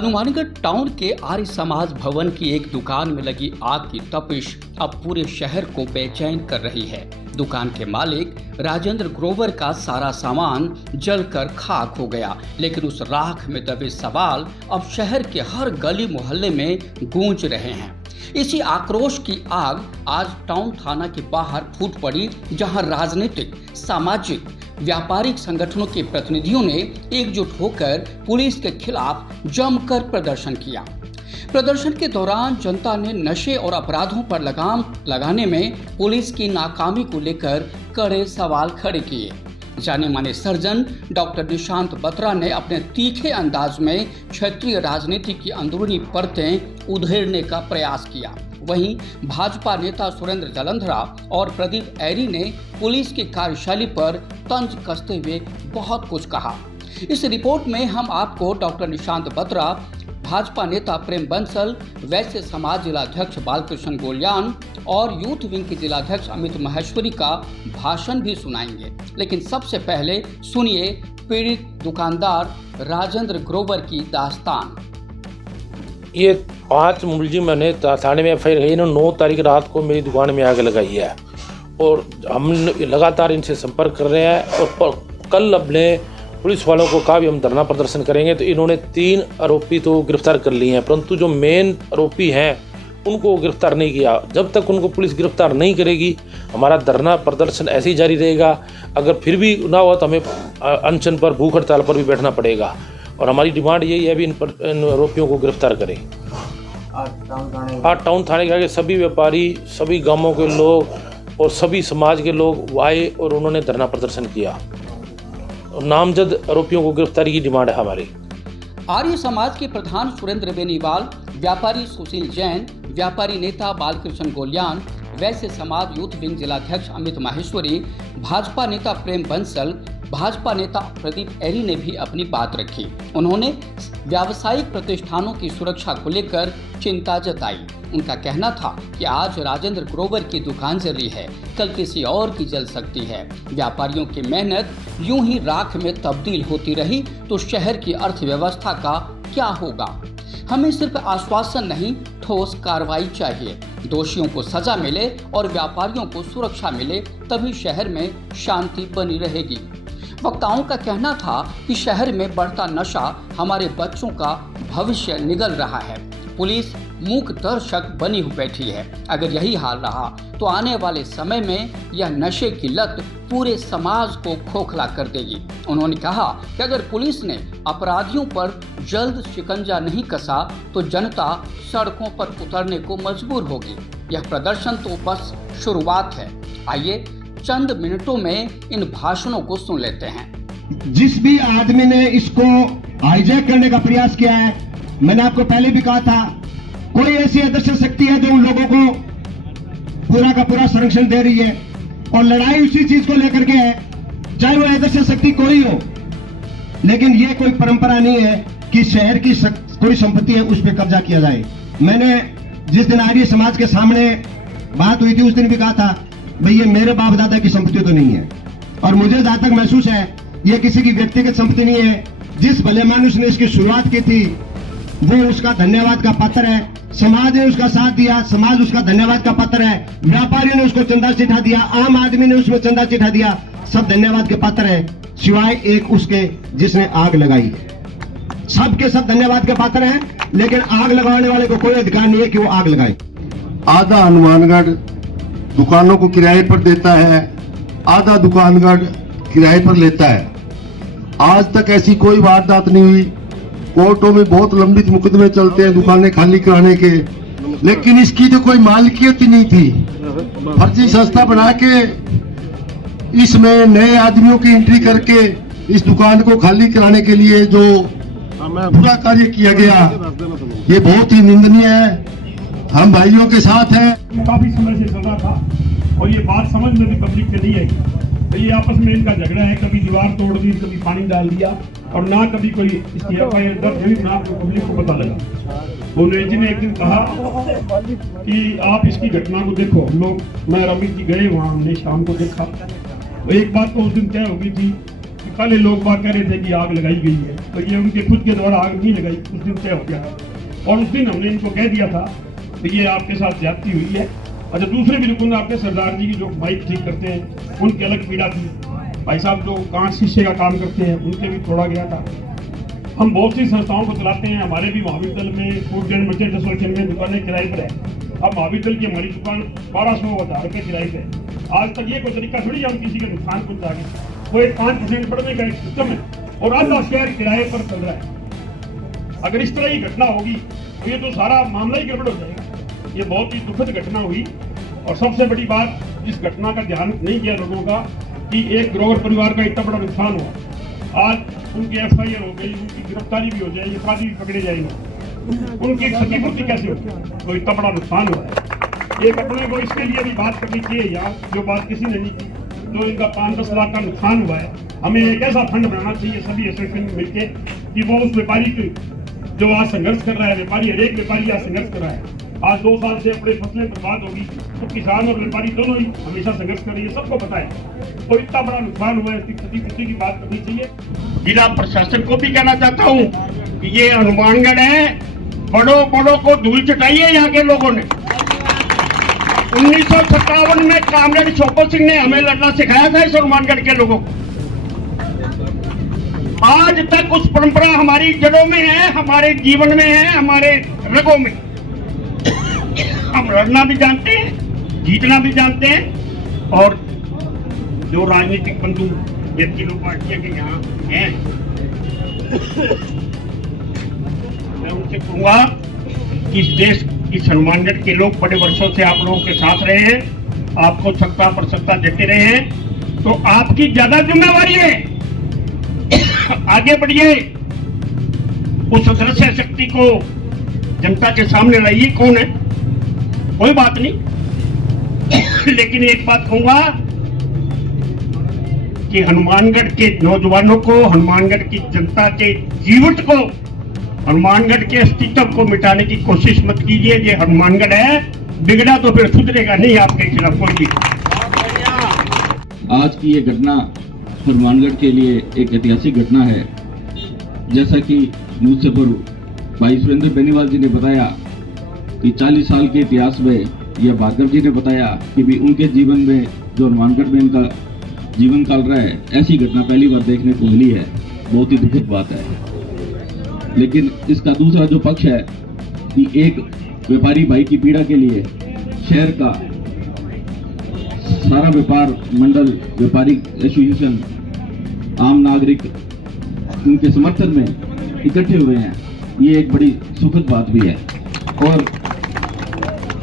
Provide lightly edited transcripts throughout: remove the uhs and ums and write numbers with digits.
Hanumangarh town के आर्य समाज भवन की एक दुकान में लगी आग की तपिश अब पूरे शहर को बेचैन कर रही है। दुकान के मालिक राजेंद्र ग्रोवर का सारा सामान जलकर खाक हो गया, लेकिन उस राख में दबे सवाल अब शहर के हर गली मोहल्ले में गूंज रहे हैं। इसी आक्रोश की आग आज टाउन थाना के बाहर फूट पड़ी, जहां राजनीतिक, सामाजिक, व्यापारिक संगठनों के प्रतिनिधियों ने एकजुट होकर पुलिस के खिलाफ जमकर प्रदर्शन किया। प्रदर्शन के दौरान जनता ने नशे और अपराधों पर लगाम लगाने में पुलिस की नाकामी को लेकर कड़े सवाल खड़े किए। जाने माने सर्जन डॉक्टर निशांत बत्रा ने अपने तीखे अंदाज में क्षेत्रीय राजनीति की अंदरूनी परतें उधेड़ने का प्रयास किया। वहीं भाजपा नेता सुरेंद्र जालंधरा और प्रदीप ऐरी ने पुलिस की कार्यशैली पर तंज कसते हुए बहुत कुछ कहा। इस रिपोर्ट में हम आपको डॉक्टर निशांत बत्रा, भाजपा नेता प्रेम बंसल, वैश्य समाज जिलाध्यक्ष बालकृष्ण गोल्यान और यूथ विंग के जिलाध्यक्ष अमित माहेश्वरी का भाषण भी सुनाएंगे। लेकिन सबसे पहले सुनिए पीड़ित दुकानदार राजेंद्र ग्रोवर की दास्तान। ये 5 मुलजिम मैंने थाने में एफआईआर है। इन्होंने 9 तारीख रात को मेरी दुकान में आग लगाई है और हम लगातार इनसे संपर्क कर रहे हैं और कल अपने पुलिस वालों को कहा भी हम धरना प्रदर्शन करेंगे। तो इन्होंने 3 आरोपी तो गिरफ्तार कर लिए हैं, परंतु जो मेन आरोपी हैं उनको गिरफ्तार नहीं किया। जब तक उनको पुलिस गिरफ्तार नहीं करेगी हमारा धरना प्रदर्शन ऐसे ही जारी रहेगा। अगर फिर भी ना हुआ तो हमें अनशन पर, भूख हड़ताल पर भी बैठना पड़ेगा और हमारी डिमांड यही है भी इन आरोपियों को गिरफ्तार करें। आज टाउन थाने के आगे सभी व्यापारी, सभी गांवों के लोग और सभी समाज के लोग आए और उन्होंने धरना प्रदर्शन किया। नामजद आरोपियों को गिरफ्तारी की डिमांड है हमारी। आर्य समाज के प्रधान सुरेंद्र बेनीवाल, व्यापारी सुशील जैन, व्यापारी नेता बालकृष्ण गोल्यान, वैश्य समाज यूथ विंग जिलाध्यक्ष अमित माहेश्वरी, भाजपा नेता प्रेम बंसल, भाजपा नेता प्रदीप ऐरी ने भी अपनी बात रखी। उन्होंने व्यावसायिक प्रतिष्ठानों की सुरक्षा को लेकर चिंता जताई। उनका कहना था कि आज राजेंद्र ग्रोवर की दुकान जली है, कल किसी और की जल सकती है। व्यापारियों की मेहनत यूं ही राख में तब्दील होती रही तो शहर की अर्थव्यवस्था का क्या होगा। हमें सिर्फ आश्वासन नहीं, ठोस कार्रवाई चाहिए। दोषियों को सजा मिले और व्यापारियों को सुरक्षा मिले, तभी शहर में शांति बनी रहेगी। वक्ताओं का कहना था कि शहर में बढ़ता नशा हमारे बच्चों का भविष्य निगल रहा है। पुलिस मूक दर्शक बनी बैठी है। अगर यही हाल रहा तो आने वाले समय में यह नशे की लत पूरे समाज को खोखला कर देगी। उन्होंने कहा कि अगर पुलिस ने अपराधियों पर जल्द शिकंजा नहीं कसा तो जनता सड़कों पर उतरने को मजबूर होगी। यह प्रदर्शन तो बस शुरुआत है। आइए चंद मिनटों में इन भाषणों को सुन लेते हैं। जिस भी आदमी ने इसको हाईजैक करने का प्रयास किया है, मैंने आपको पहले भी कहा था, कोई ऐसी अदृश्य शक्ति है जो उन लोगों को पूरा का पूरा संरक्षण दे रही है और लड़ाई उसी चीज को लेकर के है, चाहे वो अदृश्य शक्ति कोई हो। लेकिन ये कोई परंपरा नहीं है कि शहर की कोई संपत्ति है उस पर कब्जा किया जाए। मैंने जिस दिन आर्य समाज के सामने बात हुई थी उस दिन भी कहा था, भाई ये मेरे बाप दादा की संपत्ति तो नहीं है और मुझे जहां तक महसूस है ये किसी की व्यक्तिगत संपत्ति नहीं है। जिस भले मानुष ने इसकी शुरुआत की थी वो उसका धन्यवाद का पात्र है। समाज ने उसका साथ दिया, समाज उसका धन्यवाद का पात्र है। व्यापारियों ने उसको चंदा चिठा दिया, आम आदमी ने उसमें चंदा चिठा दिया, सब धन्यवाद के पात्र है, सिवाय एक उसके जिसने आग लगाई। सबके सब धन्यवाद के पात्र हैं, लेकिन आग लगाने वाले को कोई अधिकार नहीं है कि वो आग लगाए। आधा हनुमानगढ़ दुकानों को किराए पर देता है, आधा दुकानगढ़ किराए पर लेता है। आज तक ऐसी कोई वारदात नहीं हुई। कोर्टों में बहुत लंबित मुकदमे चलते हैं दुकानें खाली कराने के, लेकिन इसकी तो कोई मालिकियत ही नहीं थी। फर्जी संस्था बना के इसमें नए आदमियों की एंट्री करके इस दुकान को खाली कराने के लिए जो बुरा कार्य किया गया, ये बहुत ही निंदनीय है। हम भाइयों के साथ हैं। काफी समय से चल रहा था और ये बात समझ में भी पब्लिक के नहीं आई। तो ये आपस में इनका झगड़ा है, कभी दीवार तोड़ दी, कभी पानी डाल दिया और ना कभी कोई इसकी एफआईआर दर्ज हुई, ना पब्लिक को पता लगा। बोले जी ने एक दिन कहा कि आप इसकी घटना को देखो। लोग, मैं रवि जी गए वहाँ, हमने शाम को देखा। तो एक बात तो उस दिन तय हो गई थी पहले लोग बात कह रहे थे कि आग लगाई गई है, तो ये उनके खुद के द्वारा आग नहीं लगाई, उस दिन तय हो गया और उस दिन हमने इनको कह दिया था तो ये आपके साथ ज्यादती हुई है। अच्छा, दूसरे भी रुकन आपके सरदार जी की जो माइक ठीक करते हैं उनकी अलग पीड़ा थी, भाई साहब जो कांच शीशे का काम करते हैं उनके भी तोड़ा गया था। हम बहुत सी संस्थाओं को चलाते हैं, हमारे भी महाविद्यालय में फूड एंड मर्चेंट एसोसिएशन में दुकानें किराए पर है। अब महाविद्यालय की हमारी दुकान 1200 रुपये किराए पे। आज तक ये कोई तरीका थोड़ी हम किसी के नुकसान को जाके, वो एक 5% बढ़ने का एक सिस्टम है और आधा शेयर किराए पर चल रहा है। अगर इस तरह की घटना होगी तो ये तो सारा मामला ही गड़बड़ हो जाएगा। ये बहुत ही दुखद घटना हुई और सबसे बड़ी बात, जिस घटना का ध्यान नहीं किया लोगों का कि एक ग्रोवर परिवार का इतना बड़ा नुकसान हुआ, आज उनकी FIR हो गई, उनकी गिरफ्तारी भी हो जाएगी, अपराधी भी पकड़े जाएंगे, उनकी क्षतिपूर्ति कैसे होगी? तो इतना बड़ा नुकसान हुआ है। एक अपने को इसके लिए भी बात करनी चाहिए यार, जो बात किसी ने नहीं की, जो इनका 5-10 लाख का नुकसान हुआ है, हमें एक ऐसा फंड बनाना चाहिए सभी एसोसिएशन मिलकर कि वो उस व्यापारी की जो आज संघर्ष कर रहा है, व्यापारी हरेक व्यापारी आज संघर्ष कर रहा है, आज 2 साल से अपने फसलें बर्बाद होगी तो किसान और व्यापारी दोनों ही हमेशा संघर्ष कर रही है, सबको पता है। तो इतना बड़ा नुकसान हुआ है, इसकी क्षतिपूर्ति की बात करनी चाहिए। जिला प्रशासन को भी कहना चाहता हूँ कि ये हनुमानगढ़ है, बड़ों को धूल चटाई है यहाँ के लोगों ने। 1957 में कामरेड छोपर सिंह ने हमें लड़ना सिखाया था इस हनुमानगढ़ के लोगों को। आज तक उस परंपरा हमारी जड़ों में है, हमारे जीवन में है, हमारे रगों में। हम लड़ना भी जानते हैं, जीतना भी जानते हैं और जो राजनीतिक बंधु जिनकी लोग पार्टियां के यहाँ हैं, मैं उनसे कहूंगा कि इस देश, इस हनुमानगढ़ के लोग बड़े वर्षों से आप लोगों के साथ रहे हैं, आपको सत्ता पर सत्ता देते रहे हैं, तो आपकी ज्यादा जिम्मेवारी है। आगे बढ़िए, उस अदृश्य शक्ति को जनता के सामने लाइए। कौन है? कोई बात नहीं, लेकिन एक बात कहूंगा कि हनुमानगढ़ के नौजवानों को, हनुमानगढ़ की जनता के जीवट को, हनुमानगढ़ के अस्तित्व को मिटाने की कोशिश मत कीजिए। ये हनुमानगढ़ है, बिगड़ा तो फिर सुधरेगा नहीं आपके खिलाफ कोई भी। आज की ये घटना हनुमानगढ़ के लिए एक ऐतिहासिक घटना है। जैसा कि न्यूज से भाई सुरेंद्र बेनीवाल जी ने बताया कि 40 साल के इतिहास में, या भार्गव जी ने बताया कि भी उनके जीवन में जो हनुमानगढ़ में इनका जीवन काल रहा है, ऐसी घटना पहली बार देखने को मिली है। बहुत ही दुखद बात है। लेकिन इसका दूसरा जो पक्ष है कि एक व्यापारी भाई की पीड़ा के लिए शहर का सारा व्यापार मंडल, व्यापारी एसोसिएशन, आम नागरिक उनके समर्थन में इकट्ठे हुए हैं, ये एक बड़ी सुखद बात भी है। और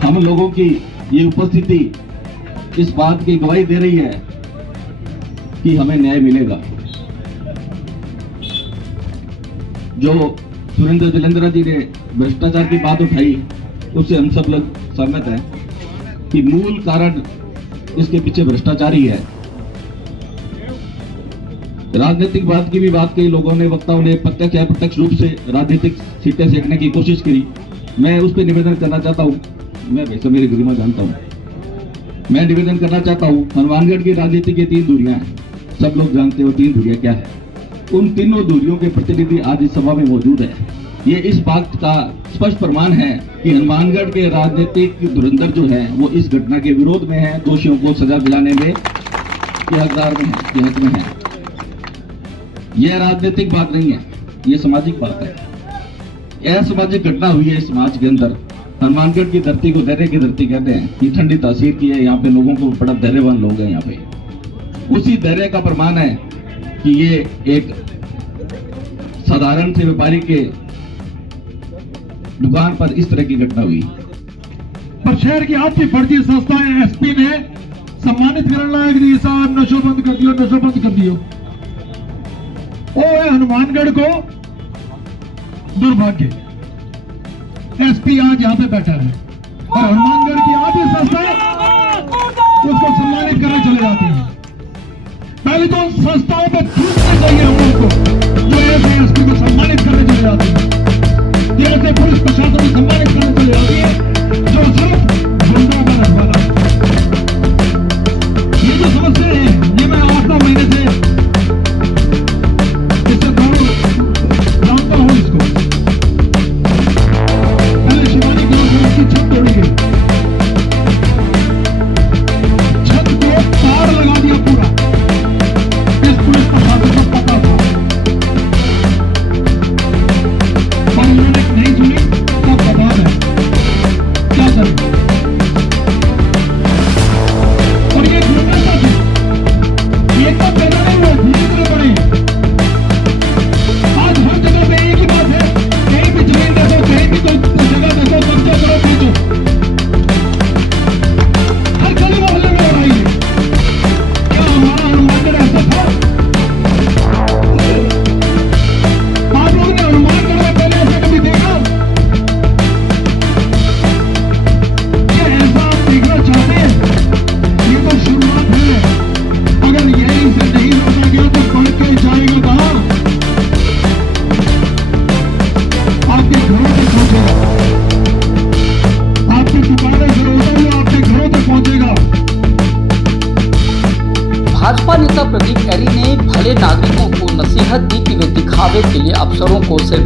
हम लोगों की ये उपस्थिति इस बात की गवाही दे रही है कि हमें न्याय मिलेगा। जो सुरेंद्र जलेंद्रा जी ने भ्रष्टाचार की बात उठाई, उससे हम सब लोग सहमत हैं कि मूल कारण इसके पीछे भ्रष्टाचार ही है। राजनीतिक बात की भी बात कई लोगों ने, वक्ताओं ने प्रत्यक्ष या अप्रत्यक्ष रूप से राजनीतिक सीटें सेकने की कोशिश करी। मैं उस पर निवेदन करना चाहता हूँ, मैं वैसे मेरी गरिमा जानता हूँ, मैं निवेदन करना चाहता हूँ, हनुमानगढ़ की राजनीति की 3 दूरियां हैं, सब लोग जानते हो 3 दूरियां क्या है। उन तीनों दूरियों के प्रतिनिधि आज इस सभा में मौजूद है। ये इस बात का स्पष्ट प्रमाण है कि हनुमानगढ़ के राजनीतिक धुरंधर जो है वो इस घटना के विरोध में है, दोषियों को सजा दिलाने में हकदार में है, के हक में है। यह राजनीतिक बात नहीं है, ये सामाजिक बात है। यह सामाजिक घटना हुई है समाज के अंदर। हनुमानगढ़ की धरती को धैर्य की धरती कहते हैं कि ठंडी तासीर की है, यहाँ पे लोगों को बड़ा धैर्यवान लोग हैं यहाँ पे। उसी धैर्य का प्रमाण है कि ये एक साधारण से व्यापारी के दुकान पर इस तरह की घटना हुई। पर शहर की आपकी बढ़ती संस्थाएं एसपी ने सम्मानित करने लायक नहीं, साहब नशो बंद कर दियो, नशो बंद कर दियो। ओ हनुमानगढ़ को दुर्भाग्य, एसपी आज यहाँ पे बैठा है और हनुमानगढ़ की आधी संस्थाएं उसको सम्मानित करने चले जाती हैं। पहले तो उन संस्थाओं पर छूटने चाहिए हम लोग को, जो ऐसे एसपी को सम्मानित करने चले जाती है, जैसे पुलिस प्रशासन को सम्मानित करने चले जाती है, जो सिर्फ गुंडों का रखवाला। ये जो समस्या है, ये मैं 8-9 महीने से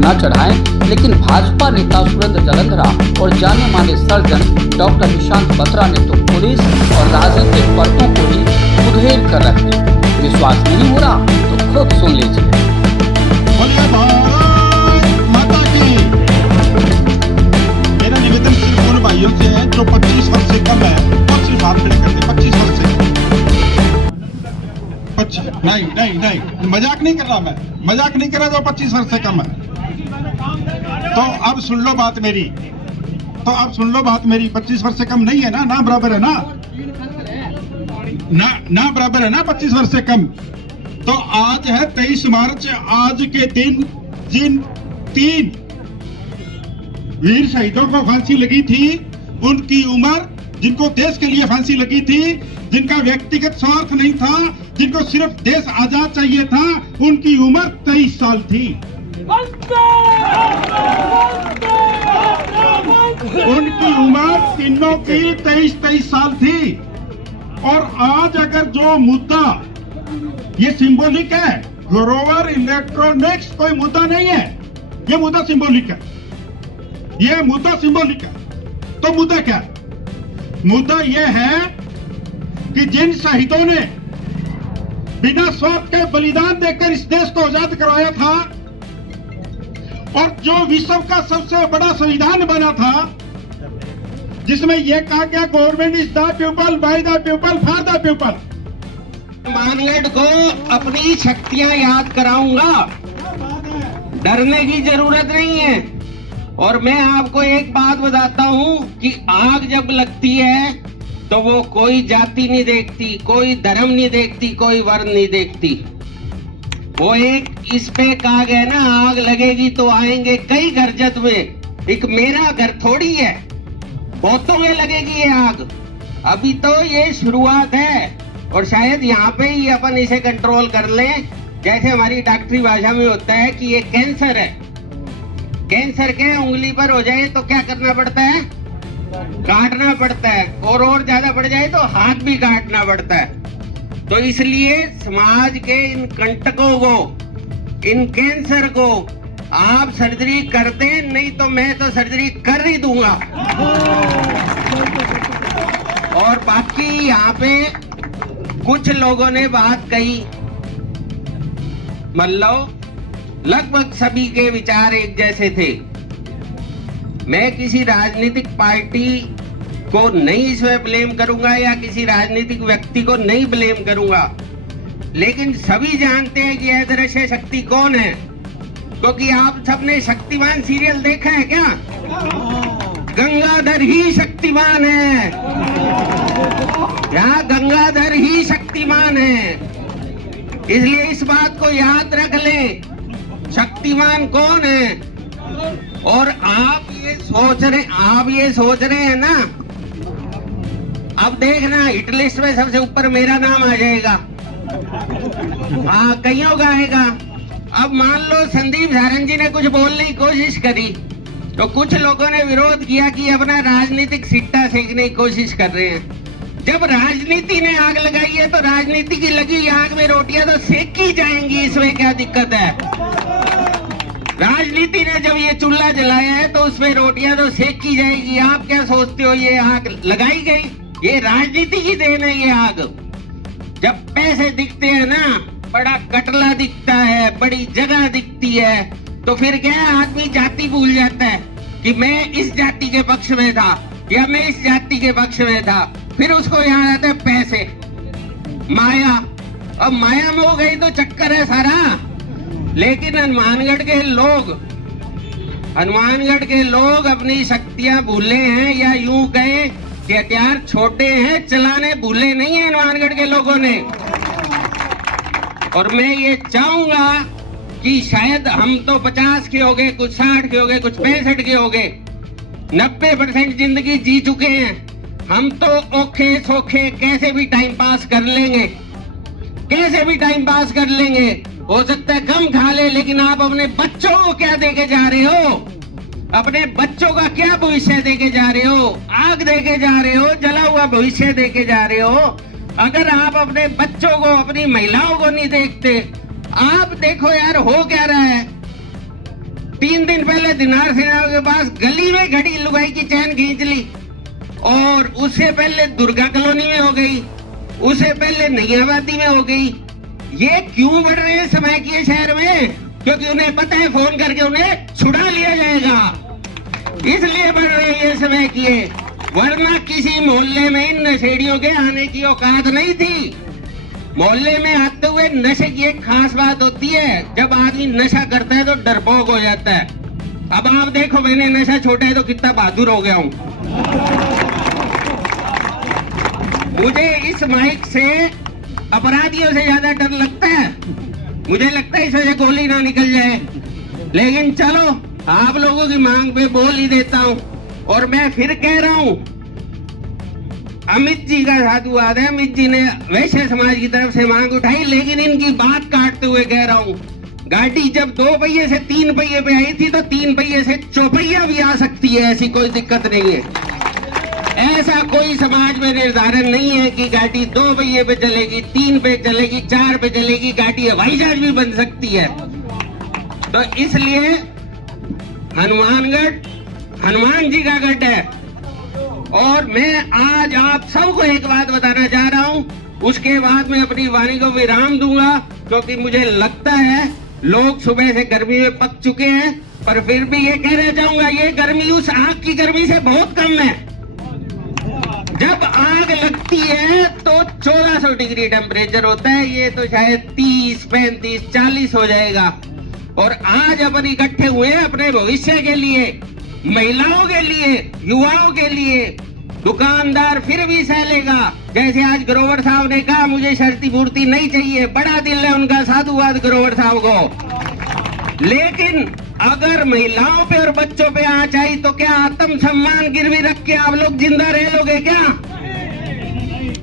न चढ़ाएं, लेकिन भाजपा नेता सुरेंद्र जलंधरा और जाने माने सर्जन डॉक्टर निशांत बत्रा ने तो पुलिस और राजनीतिक परतों को ही उधेड़ कर रख दी। विश्वास नहीं हो रहा तो खुद सुन लीजिए। बोलिए भारत माता की। मेरा निवेदन सिर्फ उन भाइयों से है जो 25 वर्ष से कम है, और सिर्फ हाथ खड़े करते 25 वर्ष से। नहीं, मजाक नहीं कर रहा मैं, मजाक नहीं कर रहा। जो 25 वर्ष से कम है तो अब सुन लो बात मेरी, 25 वर्ष से कम नहीं है ना बराबर है ना बराबर है ना 25 वर्ष से कम। तो आज है 23 मार्च, आज के दिन जिन 3 वीर शहीदों को फांसी लगी थी, उनकी उम्र, जिनको देश के लिए फांसी लगी थी, जिनका व्यक्तिगत स्वार्थ नहीं था, जिनको सिर्फ देश आजाद चाहिए था, उनकी उम्र 23 साल थी। उनकी उम्र तीनों की 23 साल थी। और आज अगर जो मुद्दा, ये सिंबॉलिक है, ग्रोवर इलेक्ट्रॉनिक्स कोई मुद्दा नहीं है, ये मुद्दा सिंबॉलिक है, ये मुद्दा सिंबॉलिक है। तो मुद्दा क्या है? मुद्दा यह है कि जिन शहीदों ने बिना स्वार्थ के बलिदान देकर इस देश को आजाद करवाया था, और जो विश्व का सबसे बड़ा संविधान बना था, जिसमें यह कहा गया government is the people, by the people, for the people. Mangarh को अपनी शक्तियां याद कराऊंगा, डरने की जरूरत नहीं है। और मैं आपको एक बात बताता हूं कि आग जब लगती है तो वो कोई जाति नहीं देखती, कोई धर्म नहीं देखती, कोई वर्ण नहीं देखती। वो एक इस पे कहा गया ना, आग लगेगी तो आएंगे कई घर जद में, एक मेरा घर थोड़ी है, बहुतों में लगेगी ये आग। अभी तो ये शुरुआत है, और शायद यहाँ पे ही अपन इसे कंट्रोल कर लें। जैसे हमारी डॉक्टरी भाषा में होता है कि ये कैंसर है, कैंसर के उंगली पर हो जाए तो क्या करना पड़ता है? काटना पड़ता है, और ज्यादा बढ़ जाए तो हाथ भी काटना पड़ता है। तो इसलिए समाज के इन कंटकों को, इन कैंसर को आप सर्जरी कर दें, नहीं तो मैं तो सर्जरी कर ही दूंगा। और बाकी यहाँ पे कुछ लोगों ने बात कही, मतलब लगभग सभी के विचार एक जैसे थे। मैं किसी राजनीतिक पार्टी को नहीं इसमें ब्लेम करूंगा या किसी राजनीतिक व्यक्ति को नहीं ब्लेम करूंगा, लेकिन सभी जानते हैं कि अदृश्य शक्ति कौन है। क्योंकि आप सबने शक्तिमान सीरियल देखा है क्या? गंगाधर ही शक्तिमान है, यहाँ गंगाधर ही शक्तिमान है। इसलिए इस बात को याद रख लें, शक्तिमान कौन है। और आप ये सोच रहे हैं ना, अब देखना हिट लिस्ट में सबसे ऊपर मेरा नाम आ जाएगा, हाँ कईयों का आएगा। अब मान लो संदीप सारंग जी ने कुछ बोलने की कोशिश करी तो कुछ लोगों ने विरोध किया कि अपना राजनीतिक सिट्टा सेकने की कोशिश कर रहे हैं। जब राजनीति ने आग लगाई है तो राजनीति की लगी आग में रोटियां तो सेकी जाएंगी, इसमें क्या दिक्कत है? राजनीति ने जब ये चूल्हा जलाया है तो उसमें रोटियां तो सेकी जाएगी। आप क्या सोचते हो ये आग लगाई गई? ये राजनीति की देन है ये आग। जब पैसे दिखते हैं ना, बड़ा कटला दिखता है, बड़ी जगह दिखती है, तो फिर क्या आदमी जाति भूल जाता है कि मैं इस जाति के पक्ष में था या मैं इस जाति के पक्ष में था। फिर उसको याद आता है पैसे, माया। अब माया में हो गई तो चक्कर है सारा। लेकिन हनुमानगढ़ के लोग अपनी शक्तियां भूले हैं, या यूं कहें कि हथियार छोटे हैं, चलाने भूले नहीं है हनुमानगढ़ के लोगों ने। और मैं ये चाहूंगा कि शायद हम तो 50 के हो गए, कुछ 60 के हो गए, कुछ 65 के हो गए, 90% जिंदगी जी चुके हैं। हम तो ओखे सोखे कैसे भी टाइम पास कर लेंगे, कैसे भी टाइम पास कर लेंगे। हो सकता है कम खा ले, लेकिन आप अपने बच्चों को क्या देके जा रहे हो? अपने बच्चों का क्या भविष्य देके जा रहे हो? आग देके जा रहे हो, जला हुआ भविष्य देके जा रहे हो। अगर आप अपने बच्चों को, अपनी महिलाओं को नहीं देखते, आप देखो यार हो क्या रहा है। 3 दिन पहले दिनार सिन्हा के पास गली में घड़ी लुगाई की चैन खींच ली, और उससे पहले दुर्गा कॉलोनी में हो गई, उससे पहले नैयाबादी में हो गई। ये क्यों बढ़ रहे हैं समय के शहर में? क्योंकि उन्हें पता है फोन करके उन्हें छुड़ा लिया जाएगा, इसलिए बढ़ रहे हैं ये समय किए। वरना किसी मोहल्ले में इन नशेड़ियों के आने की औकात नहीं थी। मोहल्ले में आते हुए नशे की एक खास बात होती है, जब आदमी नशा करता है तो डरपोक हो जाता है। अब आप देखो, मैंने नशा छोड़ा है तो कितना बहादुर हो गया हूं। मुझे इस माइक से अपराधियों से ज्यादा डर लगता है। मुझे लगता है इस वजह गोली ना निकल जाए, लेकिन चलो आप लोगों की मांग पे बोल ही देता हूं। और मैं फिर कह रहा हूं, अमित जी का साधुवाद है, अमित जी ने वैश्य समाज की तरफ से मांग उठाई, लेकिन इनकी बात काटते हुए कह रहा हूं, गाड़ी जब 2 पहिए से 3 पहिए पे आई थी तो 3 पहिए से 4 पहिया भी आ सकती है, ऐसी कोई दिक्कत नहीं है। ऐसा कोई समाज में निर्धारण नहीं है कि गाड़ी 2 पहिए पे चलेगी, 3 पे चलेगी, 4 पे चलेगी। गाड़ी हवाई जहाज भी बन सकती है। तो इसलिए हनुमानगढ़ हनुमान जी का गढ़ है। और मैं आज आप सबको एक बात बताना चाह रहा हूं, उसके बाद मैं अपनी वाणी को विराम दूंगा, क्योंकि मुझे लगता है लोग सुबह से गर्मी में पक चुके हैं। पर फिर भी ये कहना चाहूंगा, ये गर्मी उस आग की गर्मी से बहुत कम है। जब आग लगती है तो 1400 डिग्री टेम्परेचर होता है, ये तो शायद 30, 35, 40 हो जाएगा। और आज अपन इकट्ठे हुए हैं अपने भविष्य के लिए, महिलाओं के लिए, युवाओं के लिए। दुकानदार फिर भी सहलेगा, जैसे आज ग्रोवर साहब ने कहा मुझे शर्ती पूर्ति नहीं चाहिए, बड़ा दिल है उनका, साधुवाद ग्रोवर साहब को। लेकिन अगर महिलाओं पे और बच्चों पे आंच आई तो क्या आत्म सम्मान गिरवी रख के आप लोग जिंदा रह लोगे क्या?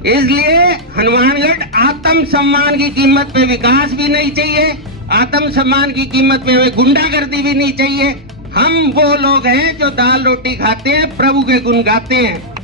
इसलिए हनुमानगढ़ आत्म सम्मान की कीमत पे विकास भी नहीं चाहिए, आत्म सम्मान की कीमत पे हमें गुंडागर्दी भी नहीं चाहिए। हम वो लोग हैं जो दाल रोटी खाते हैं, प्रभु के गुण गाते हैं।